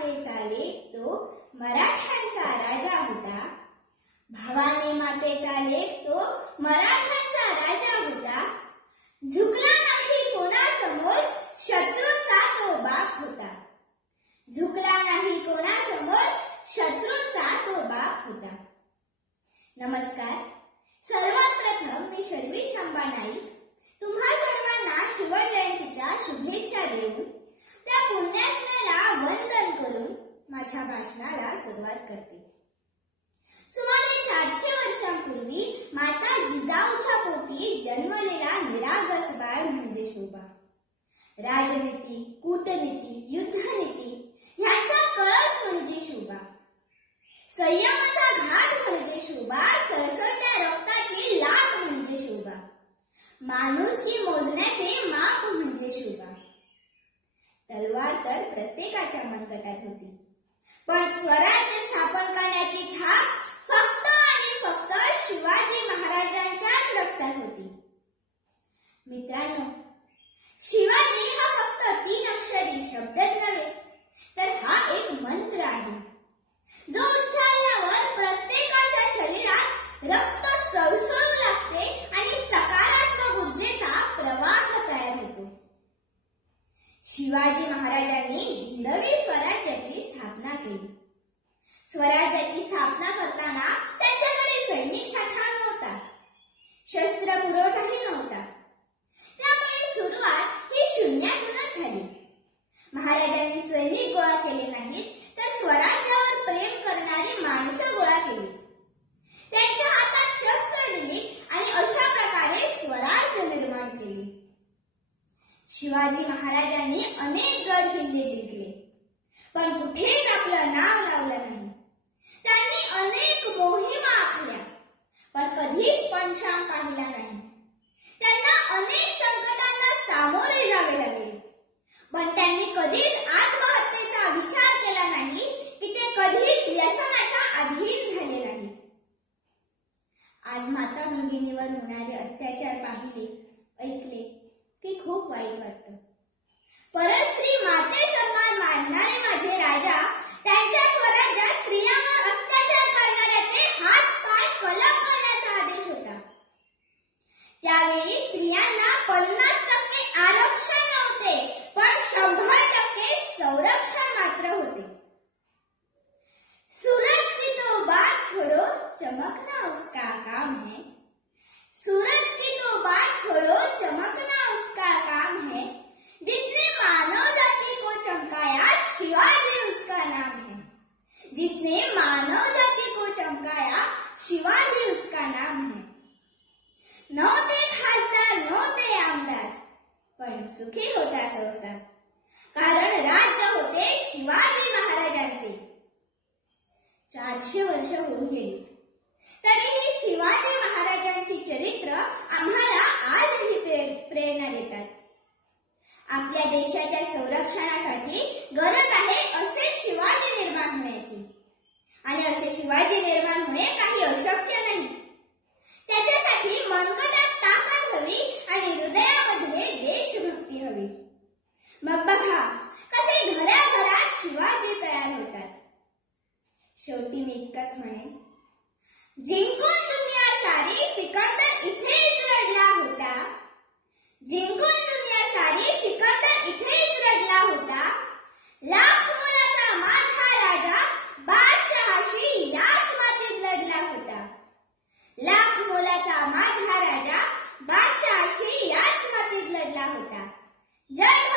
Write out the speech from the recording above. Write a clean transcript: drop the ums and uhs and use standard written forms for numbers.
मातेचा लेक तो मराठ्यांचा राजा होता. भवानी मातेचा लेक तो मराठ्यांचा राजा होता. झुकला नाही कोणासमोर शत्रूंचा तो बाप होता. झुकला नाही कोणासमोर शत्रूंचा तो बाप होता. नमस्कार. सर्वात प्रथम मी शर्वी शांबा नाईक तुम्हा सर्वांना शिवजयंतीच्या शुभेच्छा देऊन त्या पुण्यात्म्याला वंदन करून माझ्या भाषणाला सुरुवात करते. सुमारे 400 वर्षांपूर्वी माता जिजाऊच्या पोटी जन्मलेला निरागस बाळ म्हणजे शोभा. राजनीती, कूटनीती, युद्धनीती ह्यांचा कळस म्हणजे शोभा. संयमाचा घाट म्हणजे शोभा. सळसळत्या रक्ताची लाट म्हणजे शोभा. माणुसकी मोजण्याचे माप म्हणजे शोभा. तलवार तर प्रत्येकाच्या मनगटात होती, पण स्वराज्य स्थापन करण्याची छाप फक्त आणि फक्त शिवाजी महाराजांच्याच रक्तात होती. मित्रांनो, शिवाजी हा फक्त 3 अक्षरी शब्दच नव्हे, तर हा एक मंत्र आहे, जो उच्चारल्यावर प्रत्येकाच्या शरीरात रक्त सळसळू लागते आणि सकारात्मक ऊर्जेचा प्रवाह तयार होतो. शिवाजी महाराजांनी हिंदवी स्वराज्याची स्थापना केली. स्वराज्याची स्थापना करताना त्यांच्याकडे सैनिक साठा नव्हता, शस्त्र पुरवठाही नव्हता. त्यामुळे सुरुवात ही शून्यातूनच झाली. महाराजांनी सैनिक गोळा केले नाहीत, तर स्वराज्यावर प्रेम करणारी माणसं गोळा केली. त्यांच्या हातात शस्त्र दिली आणि अशा प्रकारे स्वराज्य निर्माण केले. शिवाजी महाराजांनी अनेक गड किल्ले जिंकले, पण कुठेच आपलं नाव लावलं नाही. त्यांनी अनेक मोहिमा आखल्या, पण कधीच पंचांग पाहिला नाही. त्यांना अनेक संकटांना सामोरे जावे लागले, पण त्यांनी कधीच आत्महत्येचा विचार केला नाही की ते कधीच व्यसनाच्या अधीन झाले नाही. आज माता भगिनीवर होणारे अत्याचार पाहिले, ऐकले की खूप वाईट वाटतं. परस्त्री माते सन्मान मानणारे माझे राजा त्यांच्या स्वराज्यात स्त्रियांवर अत्याचार करणाऱ्याचे हात पाय कलम करण्याचा आदेश होता. त्यावेळी स्त्रियांना 50% आरक्षण नव्हते, पण 100% संरक्षण मात्र होते. सूरज की तो बात छोड़ो, चमकना उसका काम है. सूरज की तो बात छोड़ो, चमकना उसका काम है. जिसने मानव जाति को चमकाया, शिवाजी उसका नाम है. जिसने मानव जाति को चमकाया, शिवाजी उसका नाम है. नव्हते खासदार, नव्हते आमदार, पण सुखी होता संसार, कारण राज्य होते शिवाजी महाराजांचे. 400 वर्ष होऊन गेली, तरीही शिवाजी महाराजांची चरित्र आम्हाला आजही प्रेरणा देतात. आपल्या देशाच्या संरक्षणासाठी गरज आहे असे शिवाजी निर्माण होण्याची, आणि असे शिवाजी निर्माण होणे काही अशक्य नाही. त्याच्यासाठी मनगटात ताकद हवी आणि हृदयामध्ये देशभक्ती हवी. मग बघा कसे घराघरात शिवाजी तयार होतात. शेवटी मी इतकंच म्हणेन, जिंकून दुनिया सारी सिकंदर इथेच रडला होता. जिंकून दुनिया सारी सिकंदर इथेच रडला होता. लाख मोलाचा माझा राजा बादशहाशी याच मातीत लढला होता. लाख मोलाचा माझा राजा बादशहाशी याच मातीत लढला होता. जय